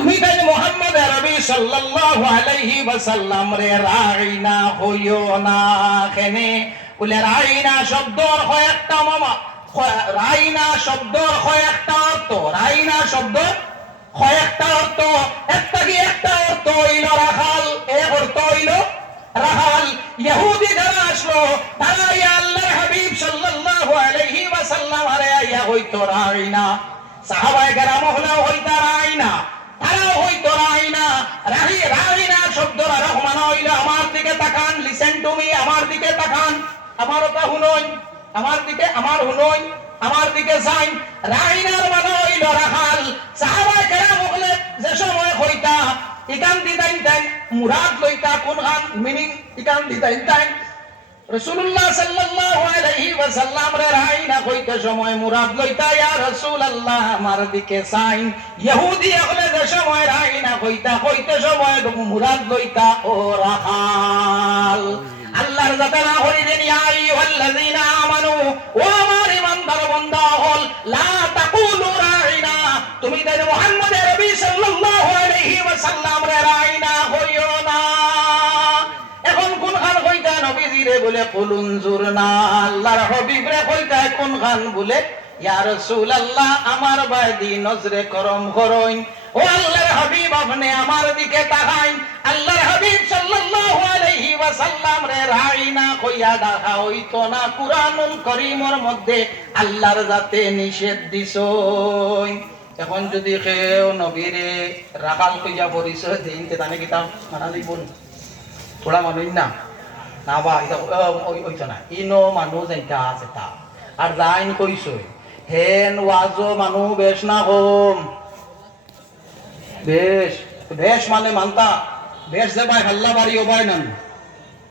তুমি তাই মুহাম্মদ আরবি সাল্লাল্লাহু আলাইহি ওয়াসাল্লাম রে রাইনা হইও না কেনে বলে রাইনা শব্দর হয় একটা মামা রাইনা শব্দর হয় একটা অর্থ রাইনা শব্দ হয় একটা অর্থ একটা অর্থ হইল রাখাল এক অর্থ হইল রাখাল ইহুদি যারা আসলো তারা আল্লাহর হাবিব সাল্লাল্লাহু আলাইহি ওয়াসাল্লাম আরে আইয়া হইতো রাইনা সাহাবায়ে কেরাম হলো হইতা রাইনা তারাও হইতো রাইনা রাইনা শব্দর আর মানে হইল আমার দিকে তাকান লিসেন টু মি আমার দিকে তাকান আমার কথা শুনুন আমার দিকে আমার শুনুন আমার দিকে যাইন রাইনার মানে হইল রাখাল সাহাবায়ে কেরাম হলে যে সময় হইতা ইকান দিতাইন তাই মুরাদ লইতা কোন গান মিনিং ইকান দিতাইন তাই রাসূলুল্লাহ সাল্লাল্লাহু আলাইহি ওয়াসাল্লাম রে রাইনা কইতে সময় মুরাদ লইতা ইয়া রাসূলুল্লাহ আমার দিকে চাইন ইহুদি হলে যে সময় রাইনা কইতে সময় মুরাদ লইতা ও রাখাল আল্লাহর জাতানা হরিলেন ইয়া আইয়ুহাল্লাযীনা আমানু ও আমার ঈমানদার বান্দা হল লা তাকুলু রাইনা তুমি তাই মুহাম্মদ আরবি সাল্লাল্লাহু আলাইহি ওয়াসাল্লাম রে রাইনা হইও না এখন কোন খান কইতা নবীজি রে বলে কুলুন জুরনা আল্লাহর হাবিব রে কইতা কোন খান বলে ইয়া রাসূলুল্লাহ আমার বাদি নজরে করম করইন ও আল্লাহর হাবিব আপনি আমার দিকে তাকাইন আল্লাহর হাবিব সাল্লাল্লাহু আলাইহি ওয়াসাল্লাম রে রাইনা কইয়া ডাকা হইতো না কুরআনুল কারীমের মধ্যে আল্লাহর জাতে নিষেধ দিছই এখন যদি কেউ নবীরে রাখাল কইয়া পরিচয় দেন তে তানে কিতাব মানা লিবন থোড়া মানুষ না না বা এটা ওইটা না ইনো মানুষ এটা আছে তা আর যাইন কইছই হেন ওয়াজো মানুষ বেশ না কম বেশ বেশ মানে মানতা বেশ যে ভাই হাল্লা বাড়ি ও ভাই নান